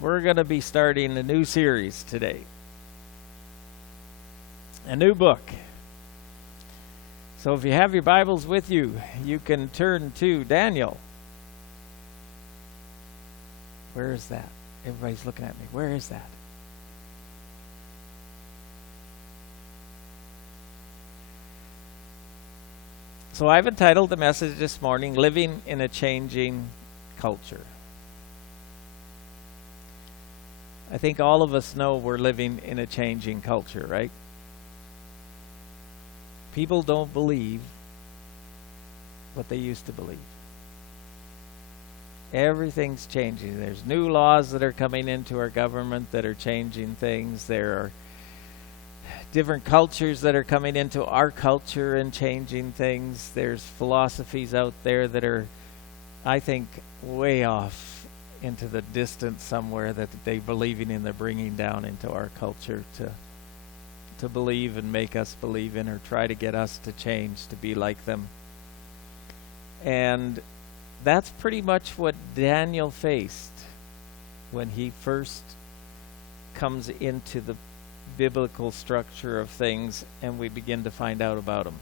We're going to be starting a new series today. A new book. So if you have your Bibles with you, you can turn to Daniel. Where is that? Everybody's looking at me. Where is that? So I've entitled the message this morning, Living in a Changing Culture. I think all of us know we're living in a changing culture, right? People don't believe what they used to believe. Everything's changing. There's new laws that are coming into our government that are changing things. There are different cultures that are coming into our culture and changing things. There's philosophies out there that are, I think, way off into the distance somewhere that they believing in, they're bringing down into our culture to believe and make us believe in, or try to get us to change to be like them. And that's pretty much what Daniel faced when he first comes into the biblical structure of things and we begin to find out about him.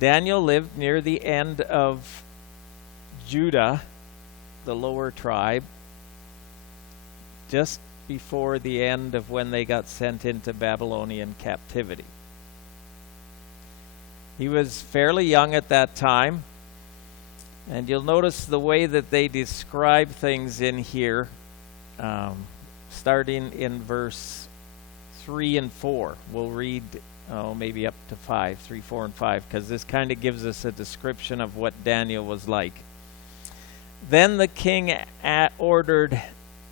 Daniel lived near the end of Judah, the lower tribe, just before the end of when they got sent into Babylonian captivity. He was fairly young at that time, and you'll notice the way that they describe things in here, starting in verse 3 and 4. We'll read maybe up to 5, 3, 4, and 5, because this kind of gives us a description of what Daniel was like. Then the king ordered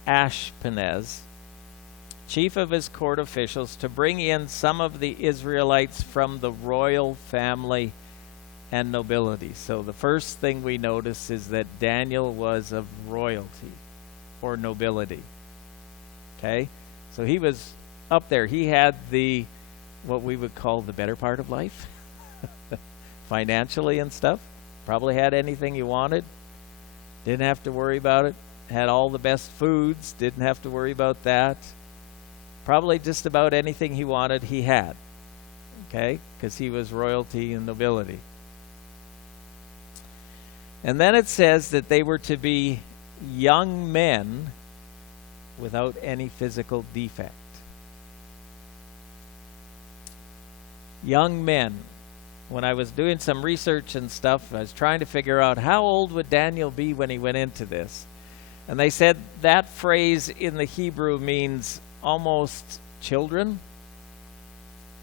Ashpenaz, chief of his court officials, to bring in some of the Israelites from the royal family and nobility. So the first thing we notice is that Daniel was of royalty or nobility. Okay? So he was up there. He had what we would call the better part of life, financially and stuff. Probably had anything he wanted. Didn't have to worry about it. Had all the best foods. Didn't have to worry about that. Probably just about anything he wanted, he had. Okay? Because he was royalty and nobility. And then it says that they were to be young men without any physical defect. Young men. When I was doing some research and stuff, I was trying to figure out how old would Daniel be when he went into this. And they said that phrase in the Hebrew means almost children.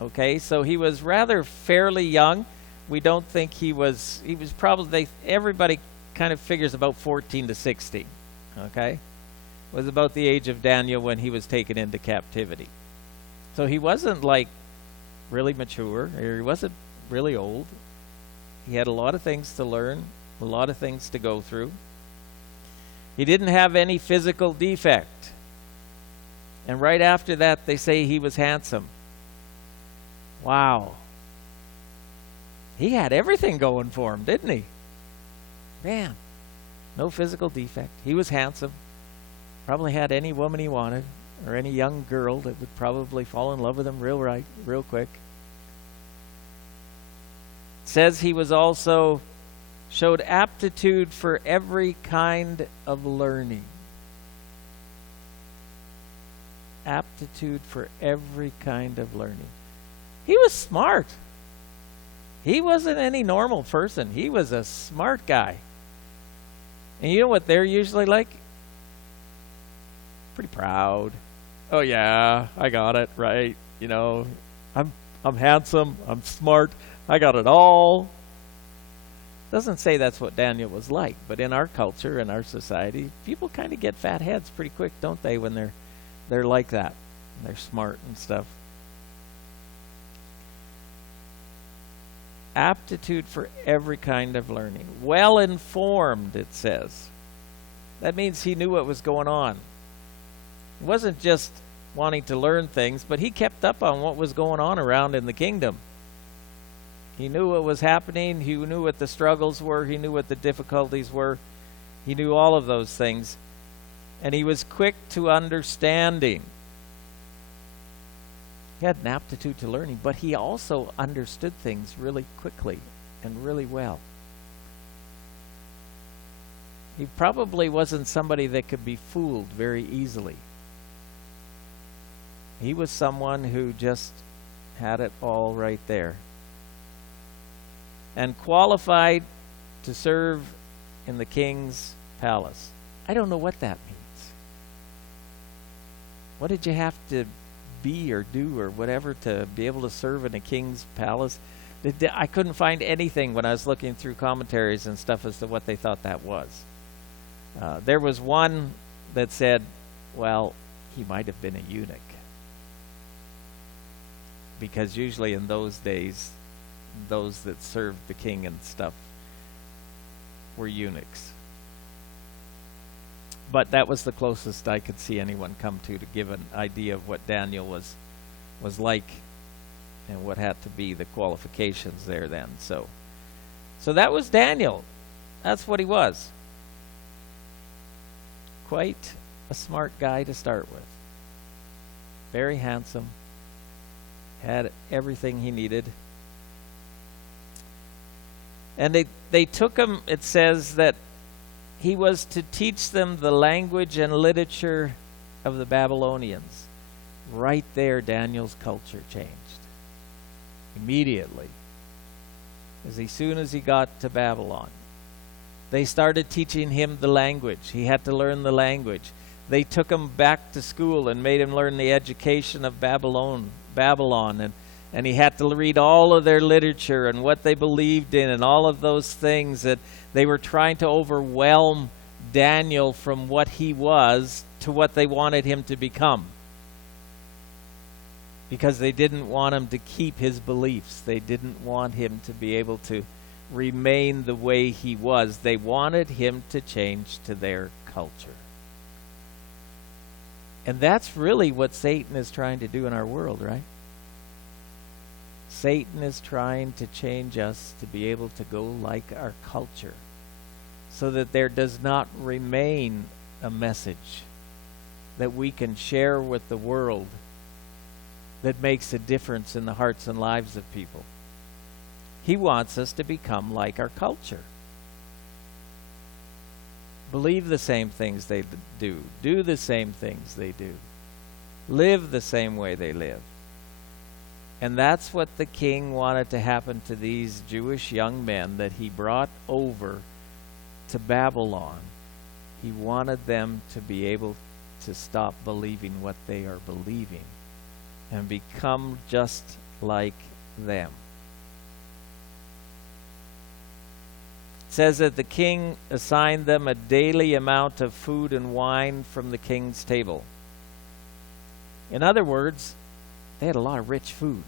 Okay, so he was rather fairly young. We don't think he was probably, everybody kind of figures about 14 to 16. Okay, was about the age of Daniel when he was taken into captivity. So he wasn't like really mature, or he wasn't really old. He had a lot of things to learn, a lot of things to go through. He didn't have any physical defect. And right after that, they say he was handsome. Wow. He had everything going for him, didn't he? Man, no physical defect. He was handsome. Probably had any woman he wanted, or any young girl that would probably fall in love with him real quick. Says he was also showed aptitude for every kind of learning. Aptitude for every kind of learning. He was smart. He wasn't any normal person. He was a smart guy. And you know what they're usually like? Pretty proud. Oh yeah, I got it right. You know, I'm handsome, I'm smart, I got it all. Doesn't say that's what Daniel was like, but in our culture, in our society, people kind of get fat heads pretty quick, don't they, when they're like that. They're smart and stuff. Aptitude for every kind of learning. Well informed, it says. That means he knew what was going on. It wasn't just wanting to learn things, but he kept up on what was going on around in the kingdom. He knew what was happening. He knew what the struggles were. He knew what the difficulties were. He knew all of those things. and he was quick to understanding. He had an aptitude to learning, but he also understood things really quickly and really well. He probably wasn't somebody that could be fooled very easily. He was someone who just had it all right there. And qualified to serve in the king's palace. I don't know what that means. What did you have to be or do or whatever to be able to serve in a king's palace? I couldn't find anything when I was looking through commentaries and stuff as to what they thought that was. There was one that said, well, he might have been a eunuch. Because usually in those days, those that served the king and stuff were eunuchs. But that was the closest I could see anyone come to give an idea of what Daniel was like and what had to be the qualifications there then. So that was Daniel. That's what he was. Quite a smart guy to start with. Very handsome. Had everything he needed. And they took him, it says that he was to teach them the language and literature of the Babylonians. Right there, Daniel's culture changed. Immediately. As soon as he got to Babylon. They started teaching him the language. He had to learn the language. They took him back to school and made him learn the education of Babylon, and he had to read all of their literature and what they believed in and all of those things that they were trying to overwhelm Daniel from what he was to what they wanted him to become. Because they didn't want him to keep his beliefs. They didn't want him to be able to remain the way he was. They wanted him to change to their culture. And that's really what Satan is trying to do in our world, right? Satan is trying to change us to be able to go like our culture, so that there does not remain a message that we can share with the world that makes a difference in the hearts and lives of people. He wants us to become like our culture. Believe the same things they do the same things they do, live the same way they live. And that's what the king wanted to happen to these Jewish young men that he brought over to Babylon. He wanted them to be able to stop believing what they are believing and become just like them. It says that the king assigned them a daily amount of food and wine from the king's table. In other words, they had a lot of rich food.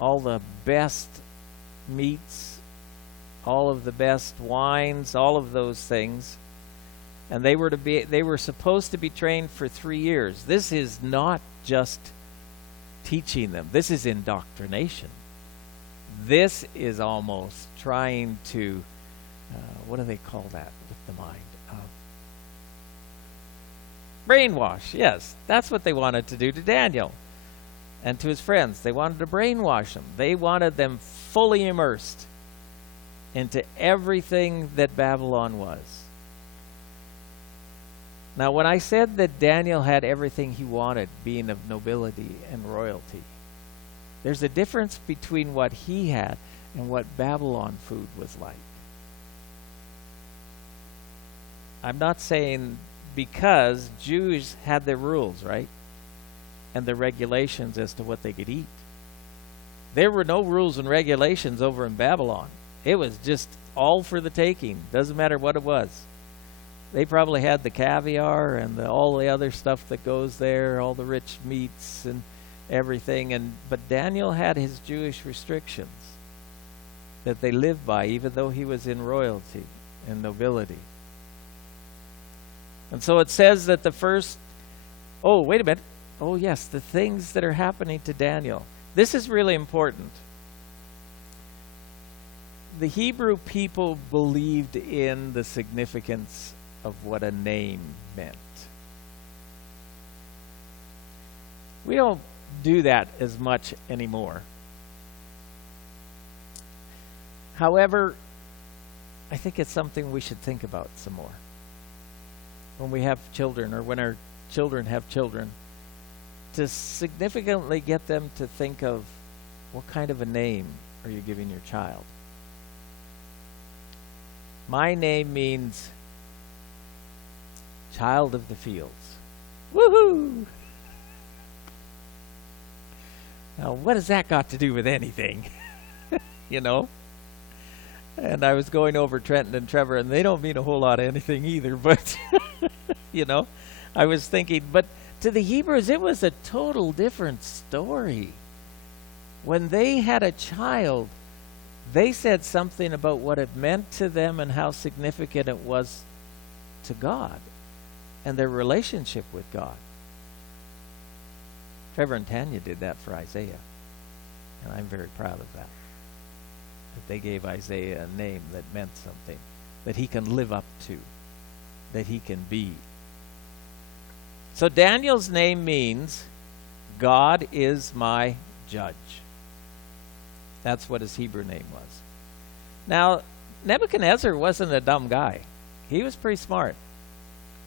All the best meats, all of the best wines, all of those things. And they were supposed to be trained for 3 years. This is not just teaching them. This is indoctrination. This is almost trying to, what do they call that with the mind? Brainwash, yes. That's what they wanted to do to Daniel and to his friends. They wanted to brainwash them. They wanted them fully immersed into everything that Babylon was. Now, when I said that Daniel had everything he wanted, being of nobility and royalty, there's a difference between what he had and what Babylon food was like. I'm not saying, because Jews had their rules, right? And the regulations as to what they could eat. There were no rules and regulations over in Babylon. It was just all for the taking. Doesn't matter what it was. They probably had the caviar and all the other stuff that goes there, all the rich meats and everything. But Daniel had his Jewish restrictions that they lived by, even though he was in royalty and nobility. And so it says that the first, oh, wait a minute. Oh, yes, the things that are happening to Daniel. This is really important. The Hebrew people believed in the significance of what a name meant. We don't do that as much anymore. However, I think it's something we should think about some more. When we have children, or when our children have children, to significantly get them to think of what kind of a name are you giving your child. My name means child of the fields. Woohoo! Now, what has that got to do with anything? You know? And I was going over Trenton and Trevor, and they don't mean a whole lot of anything either, but, you know, I was thinking, but to the Hebrews, it was a total different story. When they had a child, they said something about what it meant to them and how significant it was to God and their relationship with God. Trevor and Tanya did that for Isaiah, and I'm very proud of that. That they gave Isaiah a name that meant something, that he can live up to, that he can be. So Daniel's name means God is my judge. That's what his Hebrew name was. Now, Nebuchadnezzar wasn't a dumb guy. He was pretty smart.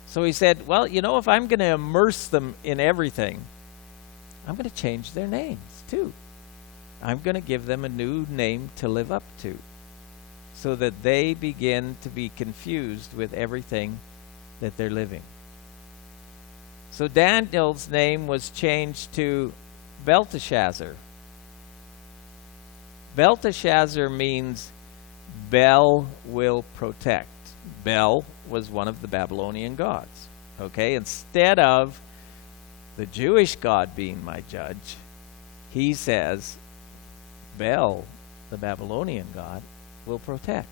So he said, well, you know, if I'm going to immerse them in everything, I'm going to change their names too. I'm going to give them a new name to live up to, so that they begin to be confused with everything that they're living. So Daniel's name was changed to Belteshazzar. Belteshazzar means Bel will protect. Bel was one of the Babylonian gods. Okay, instead of the Jewish God being my judge, he says Bel, the Babylonian god, will protect.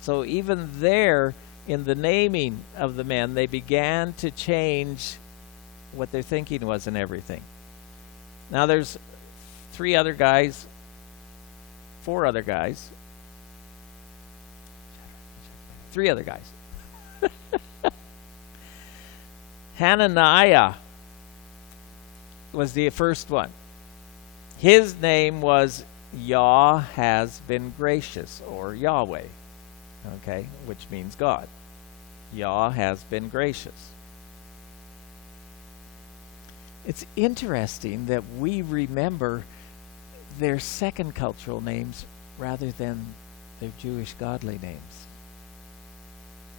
So even there, in the naming of the men, they began to change what their thinking was and everything. Now there's four other guys. Three other guys. Hananiah was the first one. His name was Yah has been gracious, or Yahweh, okay, which means God. Yah has been gracious. It's interesting that we remember their second cultural names rather than their Jewish godly names.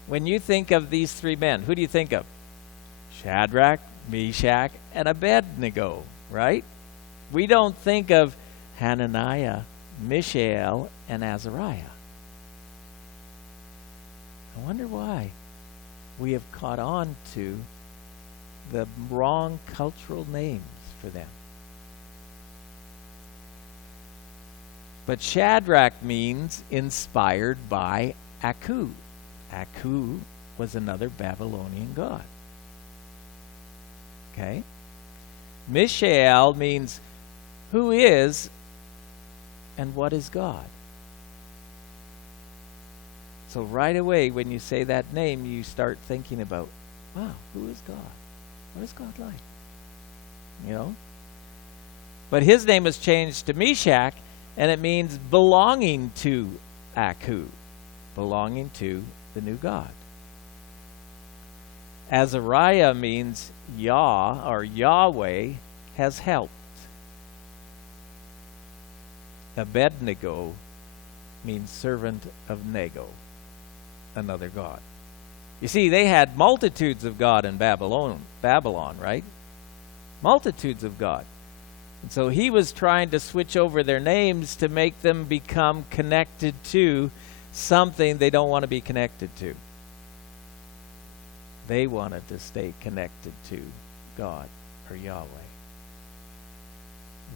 When you think of these three men, who do you think of? Shadrach, Meshach, and Abednego, right? We don't think of Hananiah, Mishael, and Azariah. I wonder why we have caught on to the wrong cultural names for them. But Shadrach means inspired by Aku. Aku was another Babylonian god. Okay? Mishael means who is and what is God. So right away when you say that name, you start thinking about, wow, who is God? What is God like? You know? But his name was changed to Meshach, and it means belonging to Aku, belonging to the new God. Azariah means Yah, or Yahweh, has helped. Abednego means servant of Nego, another god. You see, they had multitudes of God in Babylon, right? Multitudes of God. And so he was trying to switch over their names to make them become connected to something they don't want to be connected to. They wanted to stay connected to God, or Yahweh.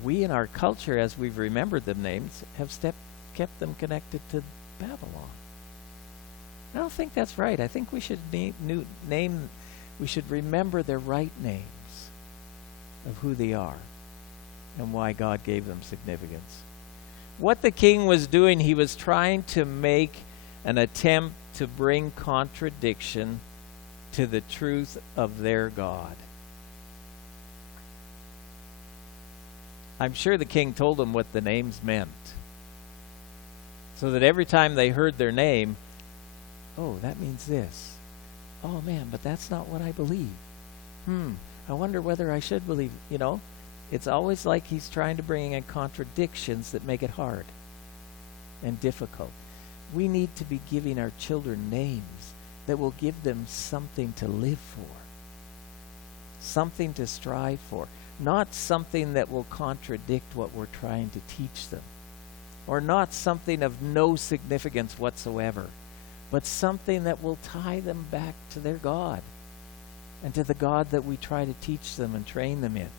We in our culture, as we've remembered the names, have kept them connected to Babylon. I don't think that's right. I think we should we should remember their right names of who they are and why God gave them significance. What the king was doing, he was trying to make an attempt to bring contradiction to the truth of their God. I'm sure the king told them what the names meant, so that every time they heard their name, oh, that means this. Oh man, but that's not what I believe. I wonder whether I should believe. It's always like he's trying to bring in contradictions that make it hard and difficult. We need to be giving our children names that will give them something to live for, something to strive for, not something that will contradict what we're trying to teach them, or not something of no significance whatsoever, but something that will tie them back to their God and to the God that we try to teach them and train them in.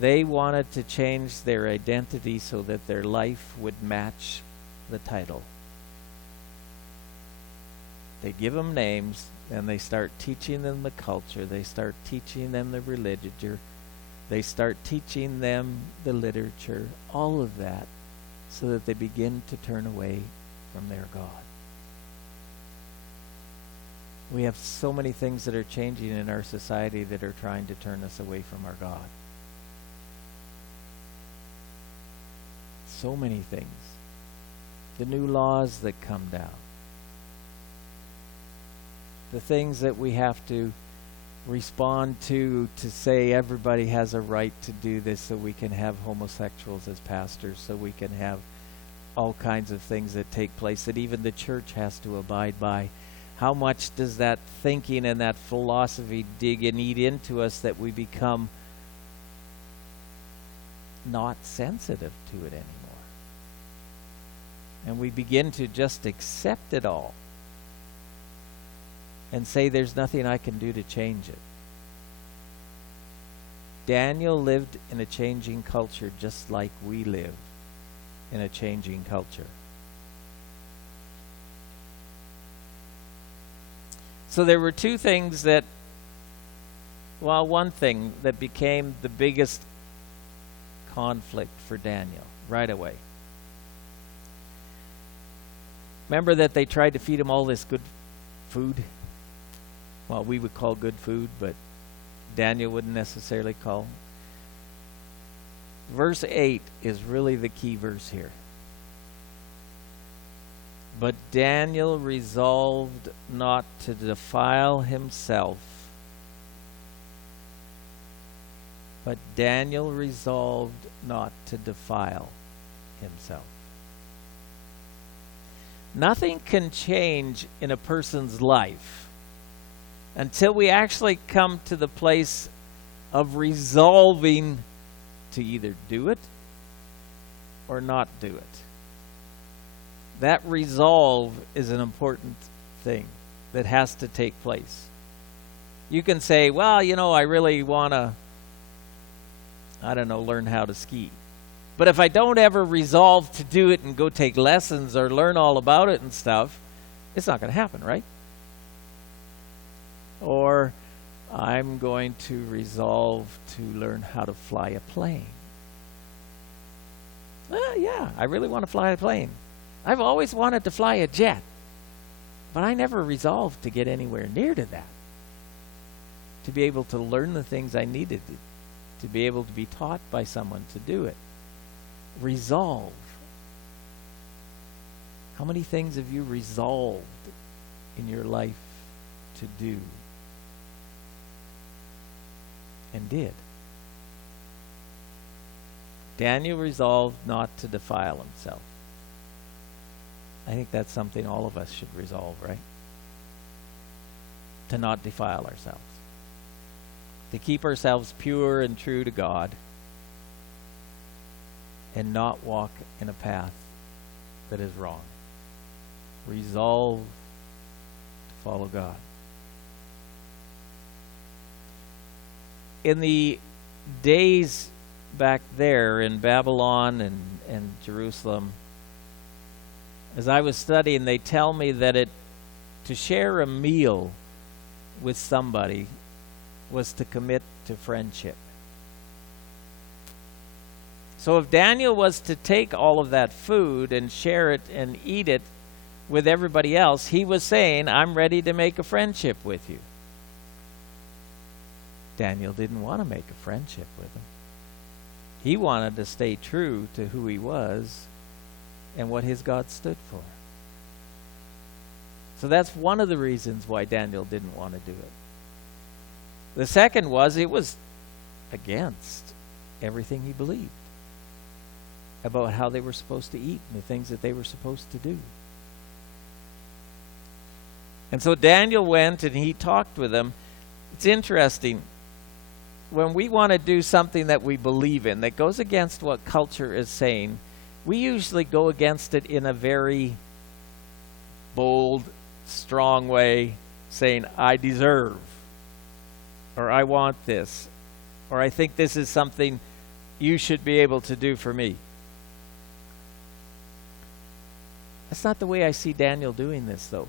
They wanted to change their identity so that their life would match the title. They give them names, and they start teaching them the culture. They start teaching them the religion. They start teaching them the literature, all of that, so that they begin to turn away from their God. We have so many things that are changing in our society that are trying to turn us away from our God. So many things. The new laws that come down. The things that we have to respond to say everybody has a right to do this, so we can have homosexuals as pastors, so we can have all kinds of things that take place that even the church has to abide by. How much does that thinking and that philosophy dig and eat into us that we become not sensitive to it anymore? And we begin to just accept it all and say there's nothing I can do to change it. Daniel lived in a changing culture just like we live in a changing culture. So there were two things that, one thing that became the biggest conflict for Daniel right away. Remember that they tried to feed him all this good food? Well, we would call good food, but Daniel wouldn't necessarily call. Verse 8 is really the key verse here. But Daniel resolved not to defile himself. But Daniel resolved not to defile himself. Nothing can change in a person's life until we actually come to the place of resolving to either do it or not do it. That resolve is an important thing that has to take place. You can say, well, I really want to, learn how to ski. But if I don't ever resolve to do it and go take lessons or learn all about it and stuff, it's not going to happen, right? Or I'm going to resolve to learn how to fly a plane. Yeah, I really want to fly a plane. I've always wanted to fly a jet, but I never resolved to get anywhere near to that. To be able to learn the things I needed to be able to be taught by someone to do it. Resolve. How many things have you resolved in your life to do and did? Daniel resolved not to defile himself. I think that's something all of us should resolve, right? To not defile ourselves. To keep ourselves pure and true to God and not walk in a path that is wrong. Resolve to follow God. In the days back there in Babylon and Jerusalem, as I was studying, they tell me that to share a meal with somebody was to commit to friendship. So if Daniel was to take all of that food and share it and eat it with everybody else, he was saying, I'm ready to make a friendship with you. Daniel didn't want to make a friendship with him. He wanted to stay true to who he was and what his God stood for. So that's one of the reasons why Daniel didn't want to do it. The second was it was against everything he believed about how they were supposed to eat and the things that they were supposed to do. And so Daniel went and he talked with them. It's interesting. When we want to do something that we believe in that goes against what culture is saying, we usually go against it in a very bold, strong way, saying, I deserve, or I want this, or I think this is something you should be able to do for me. That's not the way I see Daniel doing this, though.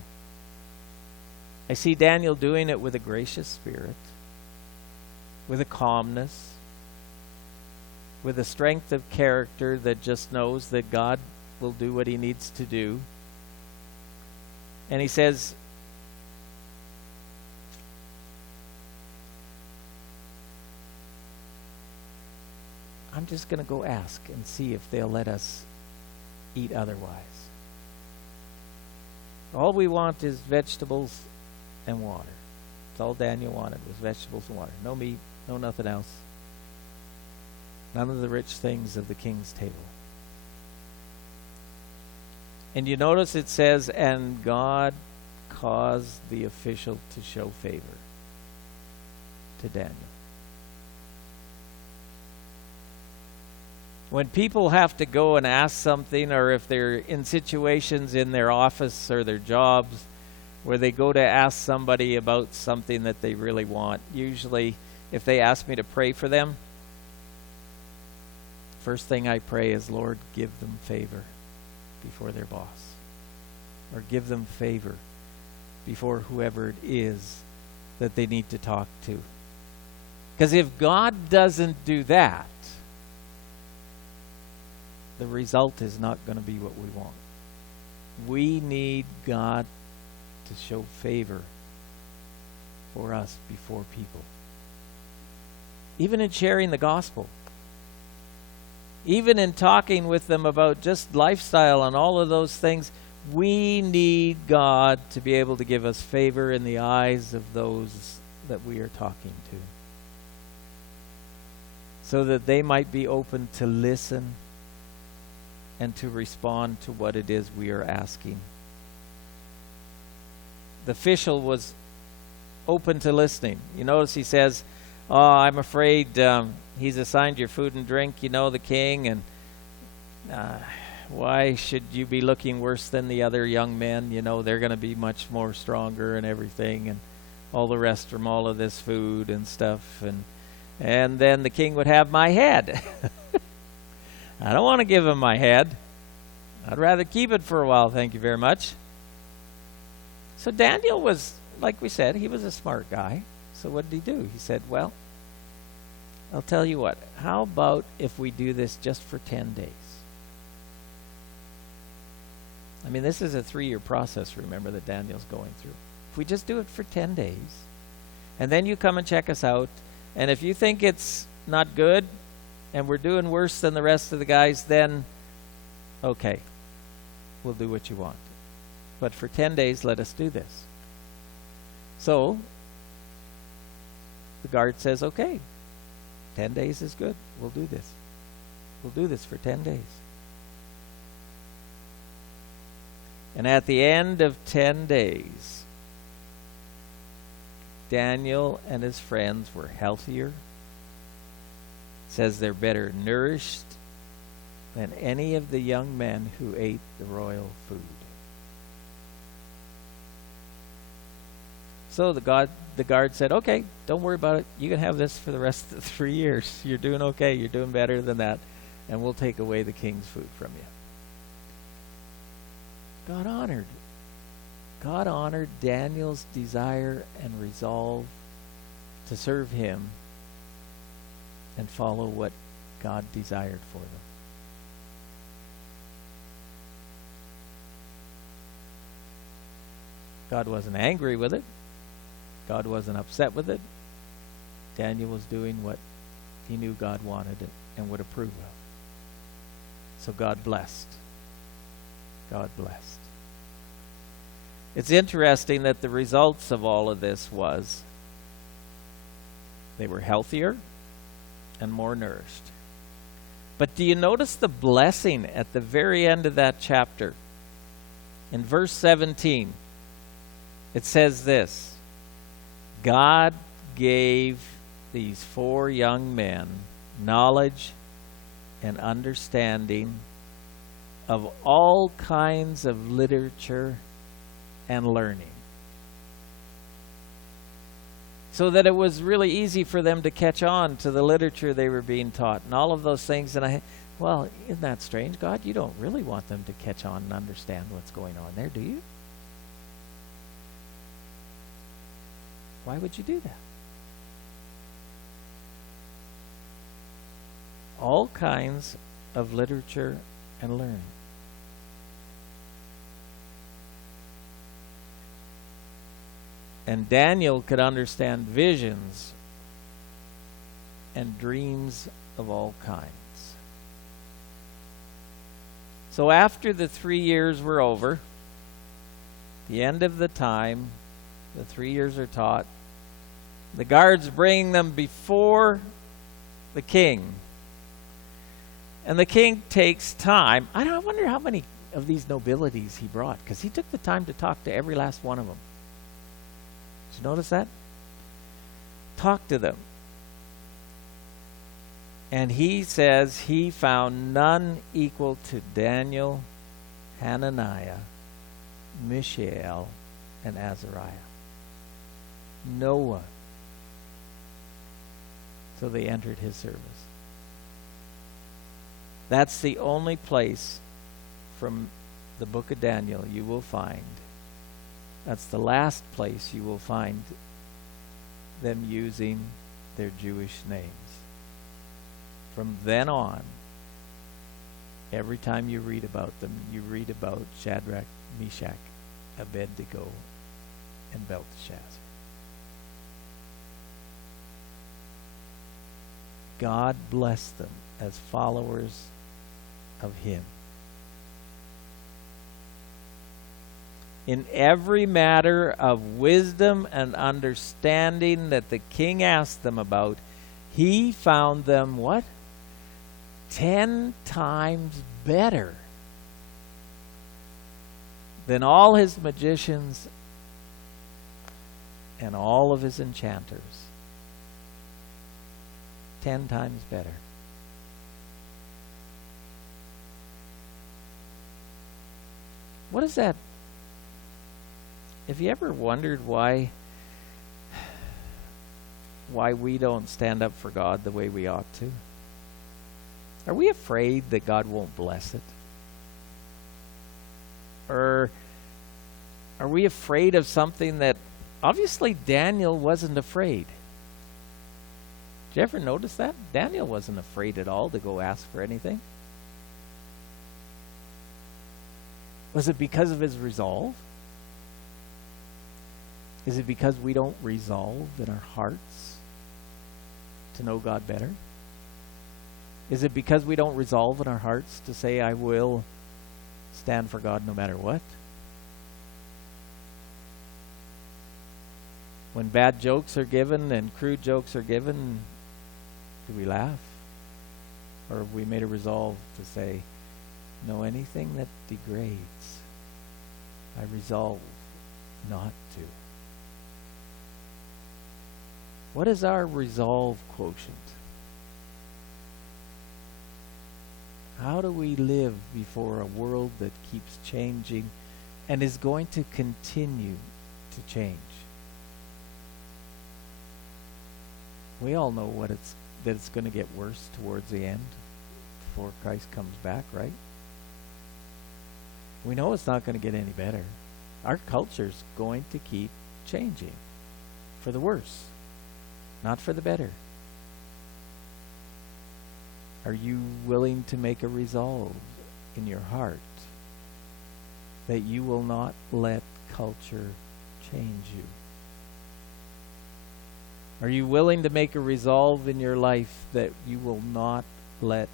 I see Daniel doing it with a gracious spirit, with a calmness, with a strength of character that just knows that God will do what he needs to do. And he says, I'm just going to go ask and see if they'll let us eat otherwise. All we want is vegetables and water. That's all Daniel wanted, was vegetables and water. No meat, no nothing else. None of the rich things of the king's table. And you notice it says, and God caused the official to show favor to Daniel. When people have to go and ask something, or if they're in situations in their office or their jobs where they go to ask somebody about something that they really want, usually if they ask me to pray for them, first thing I pray is, Lord, give them favor before their boss, or give them favor before whoever it is that they need to talk to. Because if God doesn't do that, the result is not going to be what we want. We need God to show favor for us before people. Even in sharing the gospel. Even in talking with them about just lifestyle and all of those things, we need God to be able to give us favor in the eyes of those that we are talking to, so that they might be open to listen and to respond to what it is we are asking. The official was open to listening. You notice he says, oh, I'm afraid he's assigned your food and drink, the king, and why should you be looking worse than the other young men? They're going to be much more stronger and everything, and all the rest from all of this food and stuff. And then the king would have my head. I don't want to give him my head. I'd rather keep it for a while, thank you very much. So Daniel was, like we said, he was a smart guy. So what did he do? He said, well, I'll tell you what. How about if we do this just for 10 days? I mean, this is a 3-year process, remember, that Daniel's going through. If we just do it for 10 days, and then you come and check us out, and if you think it's not good, and we're doing worse than the rest of the guys, then, okay, we'll do what you want. But for 10 days, let us do this. So, the guard says, okay, 10 days is good. We'll do this. We'll do this for 10 days. And at the end of 10 days, Daniel and his friends were healthier. It says they're better nourished than any of the young men who ate the royal food. So the guard said, okay, don't worry about it. You can have this for the rest of the 3 years. You're doing okay. You're doing better than that. And we'll take away the king's food from you. God honored Daniel's desire and resolve to serve him and follow what God desired for them. God wasn't angry with it. God wasn't upset with it. Daniel was doing what he knew God wanted it and would approve of. So God blessed. God blessed. It's interesting that the results of all of this was they were healthier and more nourished. But do you notice the blessing at the very end of that chapter? In verse 17, it says this: God gave these 4 young men knowledge and understanding of all kinds of literature and learning, so that it was really easy for them to catch on to the literature they were being taught and all of those things. And well, isn't that strange? God, you don't really want them to catch on and understand what's going on there, do you? Why would you do that? All kinds of literature and learning. And Daniel could understand visions and dreams of all kinds. So after the 3 years were over, the end of the time, the 3 years are taught, the guards bring them before the king. And the king takes time. I wonder how many of these nobilities he brought, because he took the time to talk to every last one of them. Did you notice that? Talk to them. And he says he found none equal to Daniel, Hananiah, Mishael, and Azariah. No one. So they entered his service. That's the only place from the book of Daniel you will find. That's the last place you will find them using their Jewish names. From then on, every time you read about them, you read about Shadrach, Meshach, Abednego, and Belteshazzar. God blessed them as followers of him. In every matter of wisdom and understanding that the king asked them about, he found them what? 10 times better than all his magicians and all of his enchanters. 10 times better. What is that? Have you ever wondered why we don't stand up for God the way we ought to? Are we afraid that God won't bless it? Or are we afraid of something that obviously Daniel wasn't afraid? Did you ever notice that? Daniel wasn't afraid at all to go ask for anything. Was it because of his resolve? Is it because we don't resolve in our hearts to know God better? Is it because we don't resolve in our hearts to say, I will stand for God no matter what? When bad jokes are given and crude jokes are given, do we laugh? Or have we made a resolve to say, no, anything that degrades, I resolve not to? What is our resolve quotient? How do we live before a world that keeps changing and is going to continue to change? We all know that it's going to get worse towards the end before Christ comes back, right? We know it's not going to get any better. Our culture's going to keep changing for the worse, not for the better. Are you willing to make a resolve in your heart that you will not let culture change you? Are you willing to make a resolve in your life that you will not let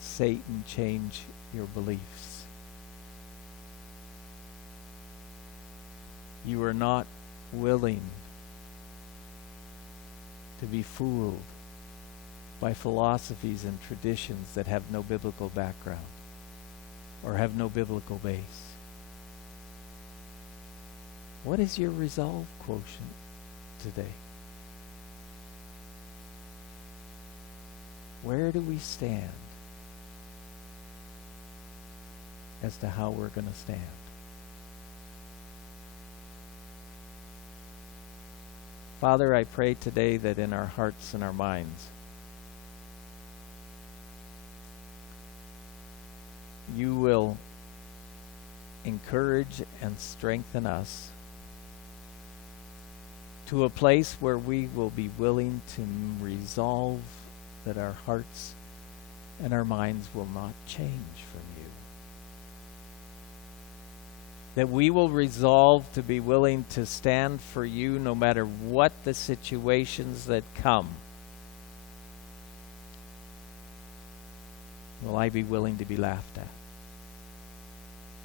Satan change your beliefs? You are not willing to be fooled by philosophies and traditions that have no biblical background or have no biblical base. What is your resolve quotient today? Where do we stand as to how we're going to stand? Father, I pray today that in our hearts and our minds, you will encourage and strengthen us to a place where we will be willing to resolve that our hearts and our minds will not change from you. That we will resolve to be willing to stand for you no matter what the situations that come. Will I be willing to be laughed at?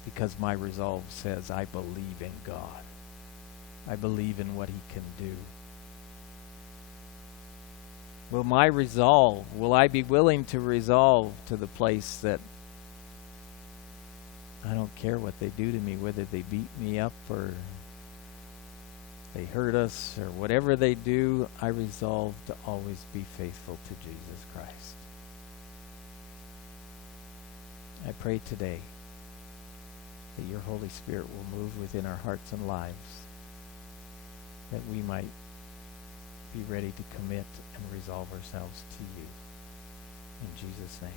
Because my resolve says I believe in God. I believe in what he can do. Will my resolve, will I be willing to resolve to the place that I don't care what they do to me, whether they beat me up or they hurt us or whatever they do, I resolve to always be faithful to Jesus Christ. I pray today that your Holy Spirit will move within our hearts and lives, that we might be ready to commit and resolve ourselves to you. In Jesus' name.